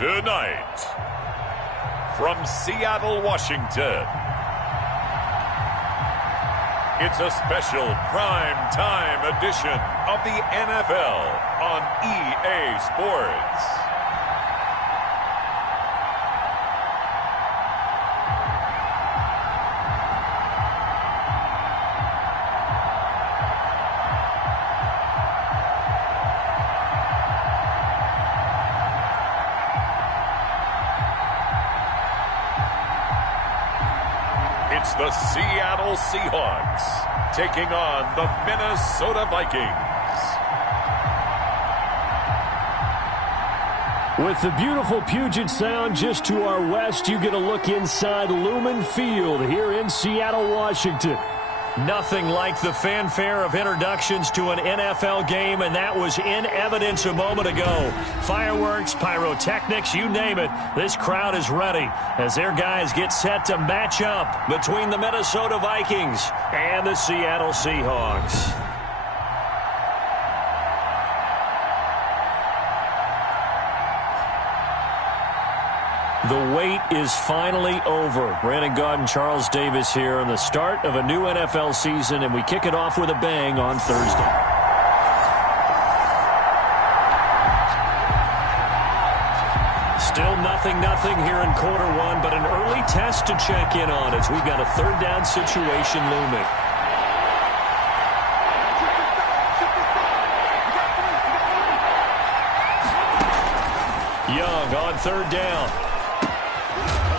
Tonight, from Seattle, Washington, it's a special prime time edition of the NFL on EA Sports. It's the Seattle Seahawks taking on the Minnesota Vikings. With the beautiful Puget Sound just to our west, you get a look inside Lumen Field here in Seattle, Washington. Nothing like the fanfare of introductions to an NFL game, and that was in evidence a moment ago. Fireworks, pyrotechnics, you name it. This crowd is ready as their guys get set to match up between the Minnesota Vikings and the Seattle Seahawks. The wait is finally over. Brandon Gaudin, Charles Davis here on the start of a new NFL season, and we kick it off with a bang on Thursday. Still nothing here in quarter one, but an early test to check in on as we've got a third down situation looming. Young on third down.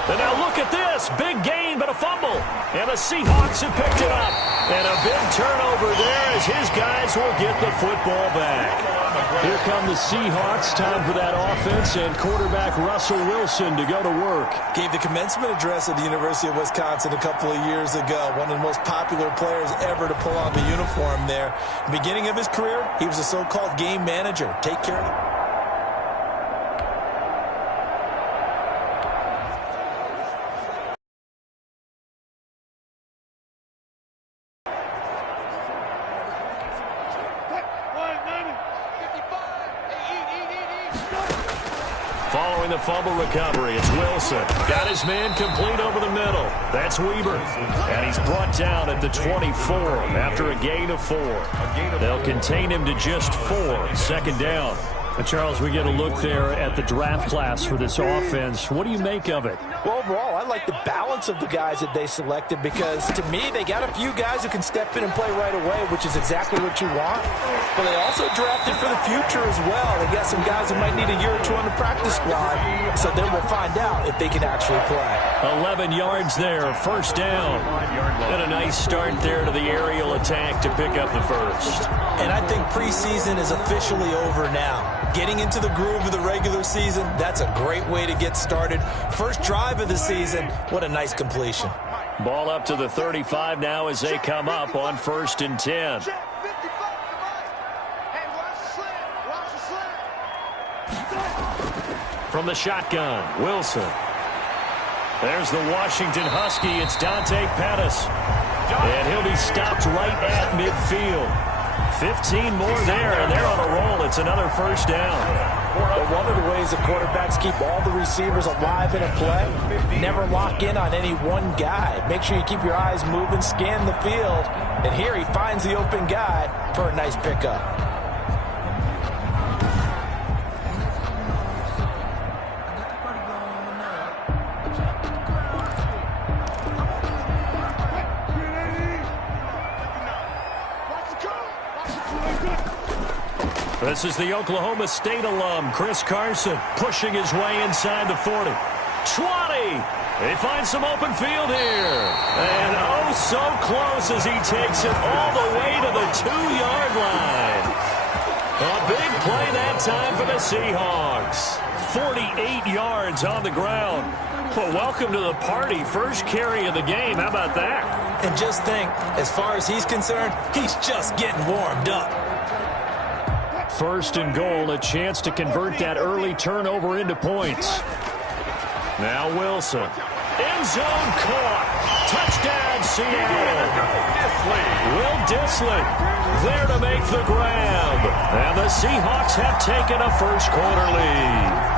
And now look at this. Big gain, but a fumble. And the Seahawks have picked it up. And a big turnover there as his guys will get the football back. Here come the Seahawks. Time for that offense and quarterback Russell Wilson to go to work. Gave the commencement address at the University of Wisconsin a couple of years ago. One of the most popular players ever to pull on the uniform there. Beginning of his career, he was a so-called game manager. Take care of it. Following the fumble recovery, it's Wilson. Got his man complete over the middle. That's Weber. And he's brought down at the 24 after a gain of 4. They'll contain him to just 4. Second down. Charles, we get a look there at the draft class for this offense. What do you make of it? Well, overall, I like the balance of the guys that they selected because, to me, they got a few guys who can step in and play right away, which is exactly what you want. But they also drafted for the future as well. They got some guys who might need a year or two on the practice squad, so then we'll find out if they can actually play. 11 yards there, first down. And a nice start there to the aerial attack to pick up the first. And I think preseason is officially over now. Getting into the groove of the regular season, that's a great way to get started. First drive of the season, what a nice completion. Ball up to the 35 now as they come up on 1st and 10. From the shotgun, Wilson. There's the Washington Husky. It's Dante Pettis. And he'll be stopped right at midfield. 15 more there, and they're on a roll. It's another first down. But one of the ways the quarterbacks keep all the receivers alive in a play, never lock in on any one guy. Make sure you keep your eyes moving, scan the field. And here he finds the open guy for a nice pickup. This is the Oklahoma State alum, Chris Carson, pushing his way inside the 40. 20! They find some open field here. And oh, so close as he takes it all the way to the 2-yard line. A big play that time for the Seahawks. 48 yards on the ground. Well, welcome to the party. First carry of the game. How about that? And just think, as far as he's concerned, he's just getting warmed up. First and goal, a chance to convert that early turnover into points. Now Wilson. End zone caught. Touchdown, Seattle. Will Dissly there to make the grab. And the Seahawks have taken a first quarter lead.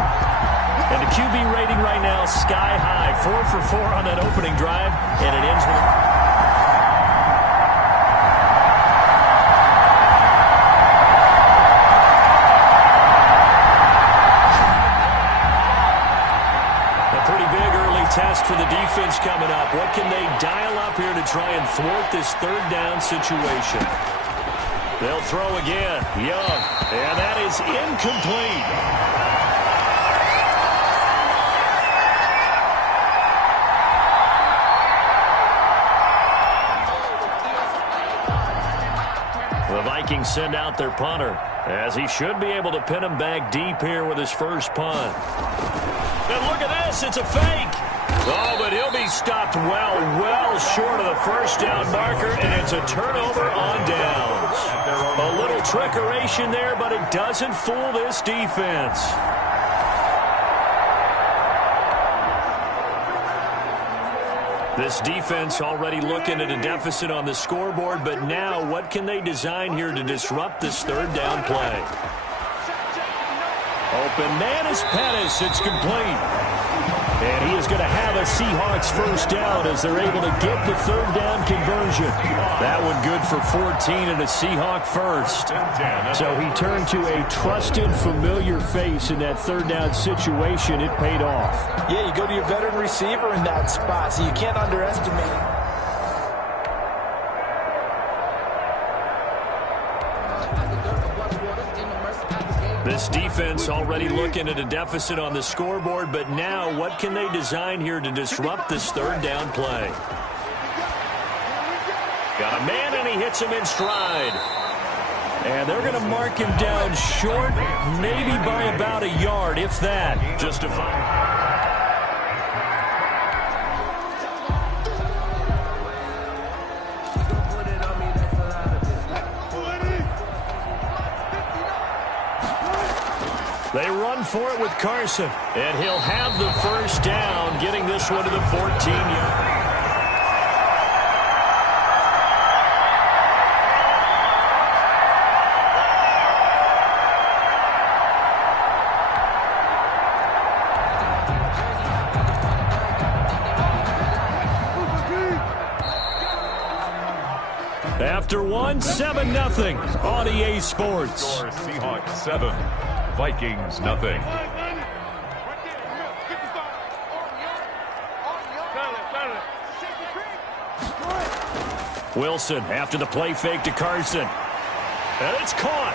And the QB rating right now, sky high. 4 for 4 on that opening drive, and it ends with... test for the defense coming up. What can they dial up here to try and thwart this third down situation? They'll throw again. Young. And that is incomplete. The Vikings send out their punter, as he should be able to pin him back deep here with his first punt. And look at this. It's a fake. Oh, but he'll be stopped well short of the first down marker, and it's a turnover on downs. A little trickeration there, but it doesn't fool this defense. This defense already looking at a deficit on the scoreboard, but now what can they design here to disrupt this third down play? Open man is Pettis. It's complete. And he is going to have a Seahawks first down as they're able to get the third down conversion. That one good for 14 and a Seahawk first. So he turned to a trusted, familiar face in that third down situation. It paid off. Yeah, you go to your veteran receiver in that spot, so you can't underestimate. This defense already looking at a deficit on the scoreboard, but now what can they design here to disrupt this third down play? Got a man, and he hits him in stride. And they're going to mark him down short, maybe by about a yard, if that. Just a fine. They run for it with Carson, and he'll have the first down, getting this one to the 14-yard. After one, 7-0 on EA Sports. Seahawks 7. Vikings nothing. Wilson after the play fake to Carson. And it's caught.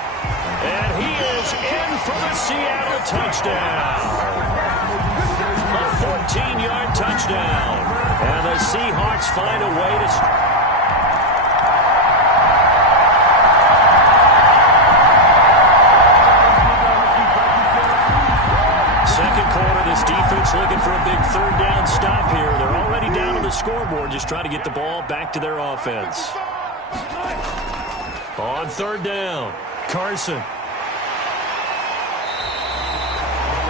And he is in for the Seattle touchdown. A 14-yard touchdown. And the Seahawks find a way to... This defense looking for a big third down stop here. They're already down on the scoreboard, just trying to get the ball back to their offense. On third down, Carson.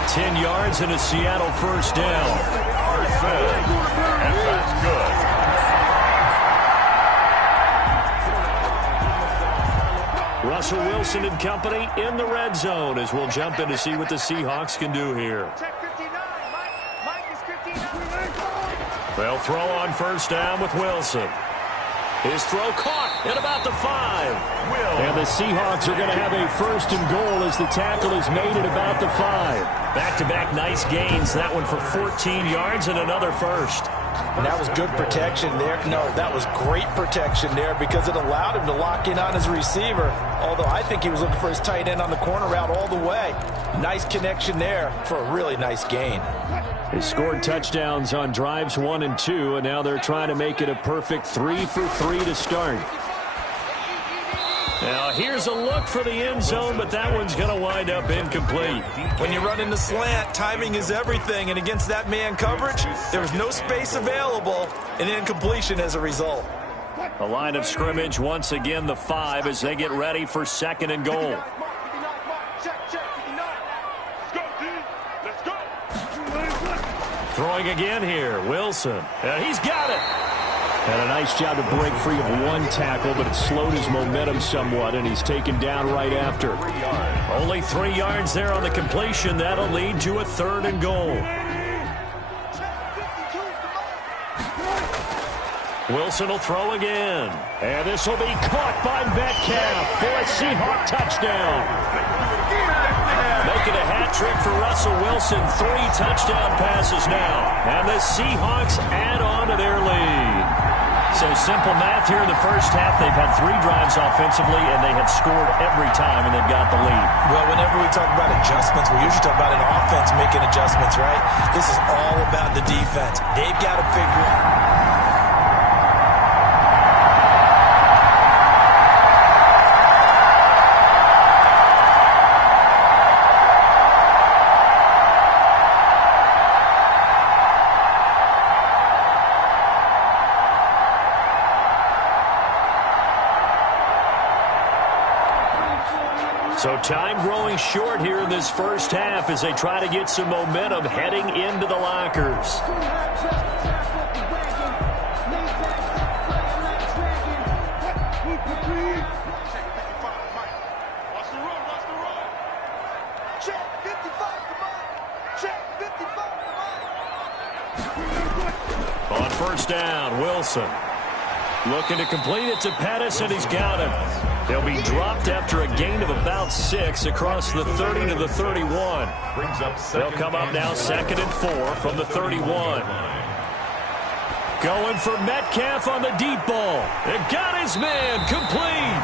10 yards and a Seattle first down. And that's good. Russell Wilson and company in the red zone as we'll jump in to see what the Seahawks can do here. They'll throw on first down with Wilson. His throw caught at about the 5. And the Seahawks are going to have a first and goal as the tackle is made at about the 5. Back-to-back nice gains. That one for 14 yards and another first. And that was good protection there. No, that was great protection there because it allowed him to lock in on his receiver. Although I think he was looking for his tight end on the corner route all the way. Nice connection there for a really nice gain. They scored touchdowns on drives 1 and 2, and now they're trying to make it a perfect 3 for 3 to start. Now here's a look for the end zone, but that one's going to wind up incomplete. When you run in the slant, timing is everything, and against that man coverage, there was no space available, and incompletion as a result. A line of scrimmage once again, the 5, as they get ready for second and goal. Throwing again here, Wilson. He's got it. And a nice job to break free of one tackle, but it slowed his momentum somewhat, and he's taken down right after. Only 3 yards there on the completion. That'll lead to a 3rd and goal. Wilson will throw again. And this will be caught by Metcalf for a Seahawk touchdown. Making a hat trick for Russell Wilson. 3 touchdown passes now. And the Seahawks add on to their lead. So simple math here in the first half. They've had 3 drives offensively, and they have scored every time, and they've got the lead. Well, whenever we talk about adjustments, we usually talk about an offense making adjustments, right? This is all about the defense. They've got to figure out. So time growing short here in this first half as they try to get some momentum heading into the lockers. On first down, Wilson. Looking to complete it to Pettis, and he's got him. He'll be dropped after a gain of about 6 across the 30 to the 31. They'll come up now 2nd and 4 from the 31. Going for Metcalf on the deep ball. It got his man complete.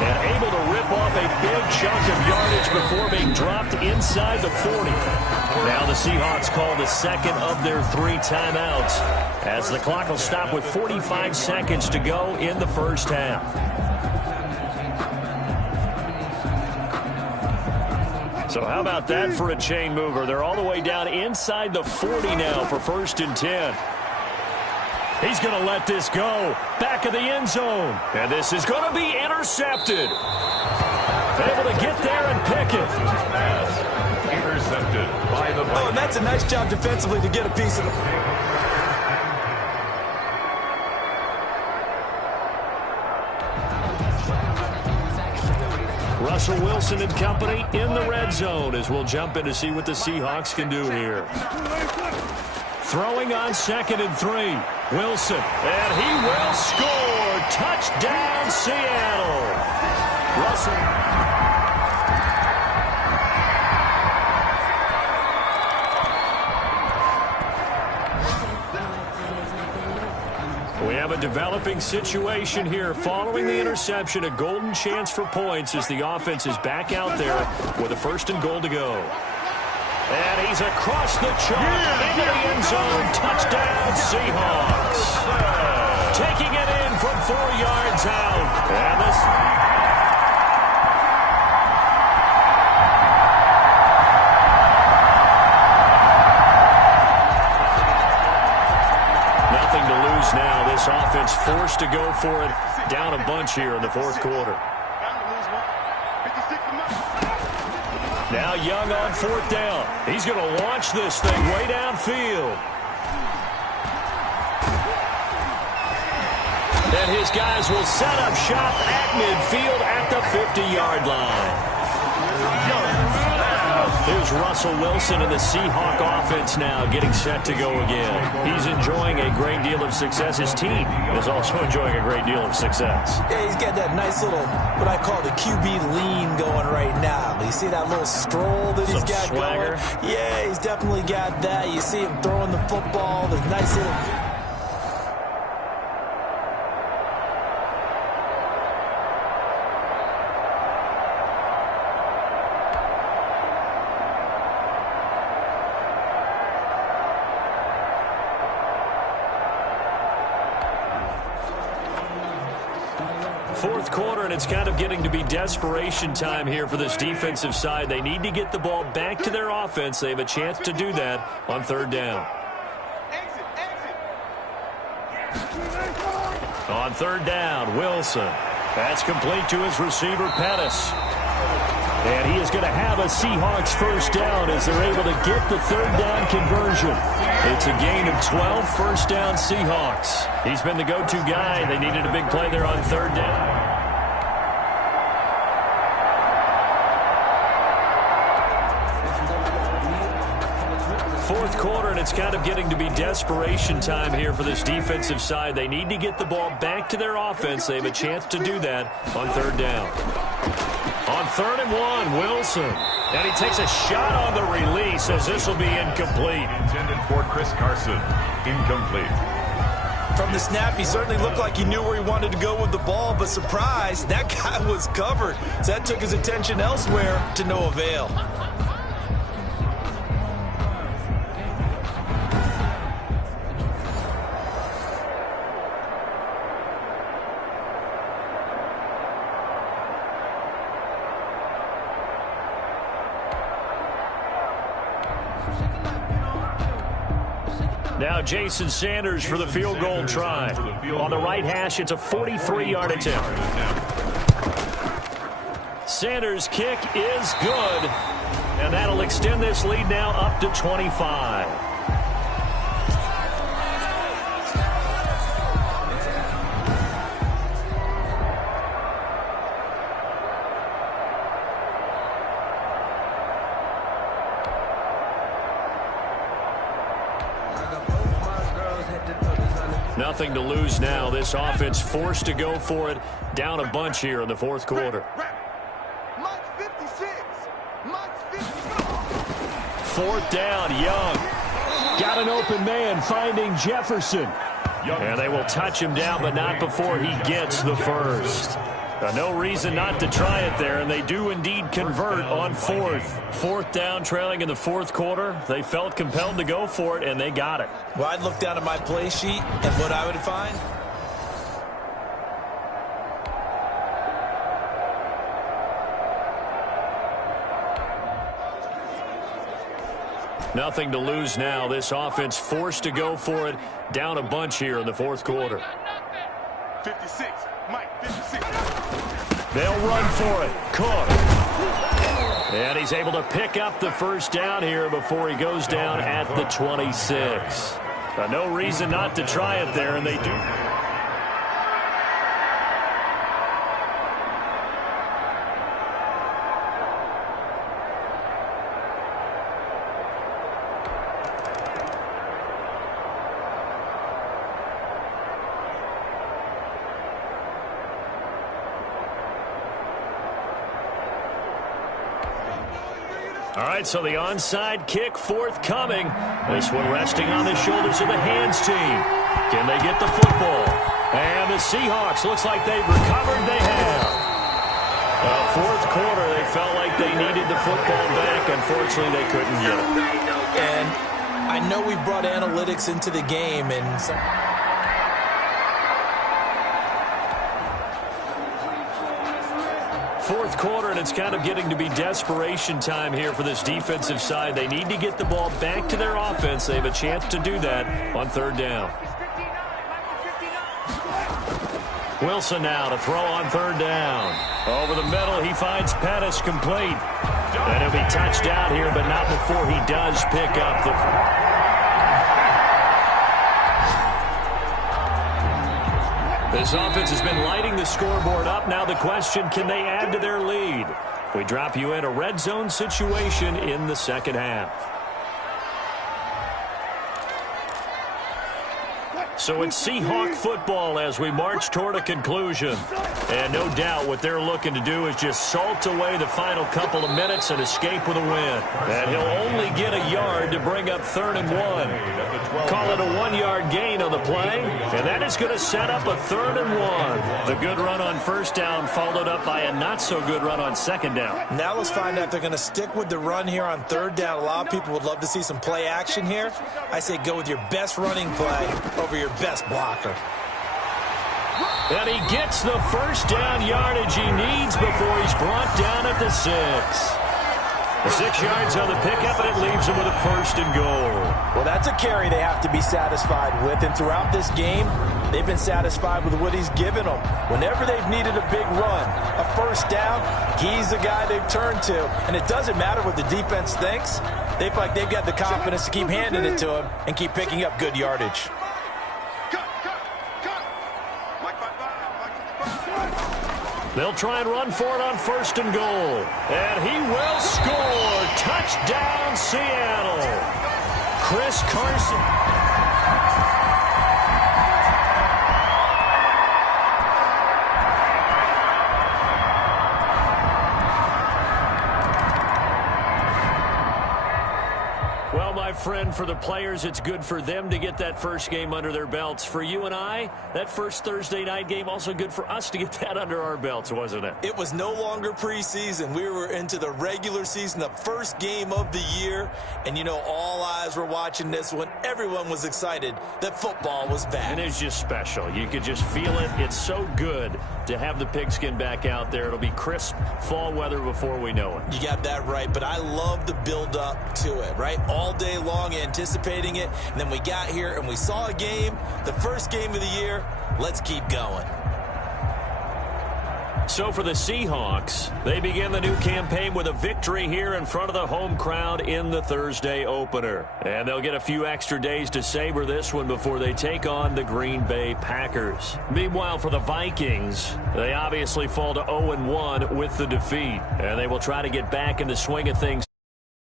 And able to rip off a big chunk of yardage before being dropped inside the 40. Now the Seahawks call the 2nd of their 3 timeouts as the clock will stop with 45 seconds to go in the first half. So how about that for a chain mover? They're all the way down inside the 40 now for 1st and 10. He's going to let this go. Back of the end zone. And this is going to be intercepted. Able to get there and pick it. Intercepted by the Vikings. Oh, and that's a nice job defensively to get a piece of the... Russell Wilson and company in the red zone as we'll jump in to see what the Seahawks can do here. Throwing on 2nd and 3. Wilson, and he will score. Touchdown, Seattle. Russell. We have a developing situation here. Following the interception, a golden chance for points as the offense is back out there with a 1st and goal to go. And he's across the chalk into the end zone. Touchdown, Seahawks. Taking it in from 4 yards out. And this... Now this offense forced to go for it, down a bunch here in the 4th quarter. Now Young on 4th down. He's going to launch this thing way downfield. And his guys will set up shop at midfield at the 50-yard line. Here's Russell Wilson and the Seahawk offense now getting set to go again. He's enjoying a great deal of success. His team is also enjoying a great deal of success. Yeah, he's got that nice little, what I call the QB lean going right now. You see that little stroll that he's got swagger going? Yeah, he's definitely got that. You see him throwing the football, the nice little... Fourth quarter, and it's kind of getting to be desperation time here for this defensive side. They need to get the ball back to their offense. They have a chance to do that on 3rd down. On 3rd down, Wilson. That's complete to his receiver, Pettis. And he is going to have a Seahawks first down as they're able to get the third down conversion. It's a gain of 12, first down Seahawks. He's been the go-to guy. They needed a big play there on third down. Fourth quarter, and it's kind of getting to be desperation time here for this defensive side. They need to get the ball back to their offense. They have a chance to do that on third down. On 3rd and 1, Wilson. And he takes a shot on the release as this will be incomplete. Intended for Chris Carson. Incomplete. From the snap, he certainly looked like he knew where he wanted to go with the ball, but surprise, that guy was covered. So that took his attention elsewhere to no avail. Now Jason Sanders for the field goal try. On the right hash, it's a 43-yard attempt. Sanders' kick is good, and that'll extend this lead now up to 25. Nothing to lose now. This offense forced to go for it. Down a bunch here in the fourth quarter. Fourth down, Young. Got an open man finding Jefferson. And they will touch him down, but not before he gets the first. No reason not to try it there, and they do indeed convert on fourth. Fourth down, trailing in the fourth quarter. They felt compelled to go for it, and they got it. Well, I'd look down at my play sheet, and what I would find? Nothing to lose now. This offense forced to go for it. Down a bunch here in the fourth quarter. 56. Mike, 56. They'll run for it. Cook. And he's able to pick up the first down here before he goes down at the 26. No reason not to try it there, and they do. All right, so the onside kick forthcoming. This one resting on the shoulders of the hands team. Can they get the football? And the Seahawks, looks like they've recovered. They have. Fourth quarter, they felt like they needed the football back. Unfortunately, they couldn't get it. And I know we brought analytics into the game, and fourth quarter, and it's kind of getting to be desperation time here for this defensive side. They need to get the ball back to their offense. They have a chance to do that on third down. Wilson now to throw on third down. Over the middle, he finds Pettis complete. And he'll be touched out here, but not before he does pick up the... This offense has been lighting the scoreboard up. Now the question, can they add to their lead? We drop you in a red zone situation in the second half. So it's Seahawk football as we march toward a conclusion. And no doubt what they're looking to do is just salt away the final couple of minutes and escape with a win. And he'll only get a yard to bring up 3rd and 1. Call it a 1-yard gain on the play. And that is going to set up a 3rd and 1. The good run on first down followed up by a not-so-good run on second down. Now let's find out if they're going to stick with the run here on third down. A lot of people would love to see some play action here. I say go with your best running play over your best blocker. And he gets the first down yardage he needs before he's brought down at the 6. 6 yards on the pickup, and it leaves him with a 1st and goal. Well, that's a carry they have to be satisfied with. And throughout this game, They've been satisfied with what he's given them. Whenever they've needed a big run, a first down, he's the guy they've turned to. And it doesn't matter what the defense thinks. They feel like they've got the confidence to keep handing it to him and keep picking up good yardage. They'll try and run for it on 1st and goal. And he will score. Touchdown, Seattle. Chris Carson. Well, my friend, for the players, it's good for them to get that first game under their belts. For you and I, that first Thursday night game, also good for us to get that under our belts, wasn't it? It was no longer preseason. We were into the regular season, the first game of the year. And, you know, all eyes were watching this when everyone was excited that football was back. And it's just special. You could just feel it. It's so good to have the pigskin back out there. It'll be crisp fall weather before we know it. You got that right, but I love the build-up to it, right? All day long anticipating it, and then we got here and we saw a game, the first game of the year. Let's keep going. So for the Seahawks, they begin the new campaign with a victory here in front of the home crowd in the Thursday opener. And they'll get a few extra days to savor this one before they take on the Green Bay Packers. Meanwhile, for the Vikings, they obviously fall to 0-1 with the defeat. And they will try to get back in the swing of things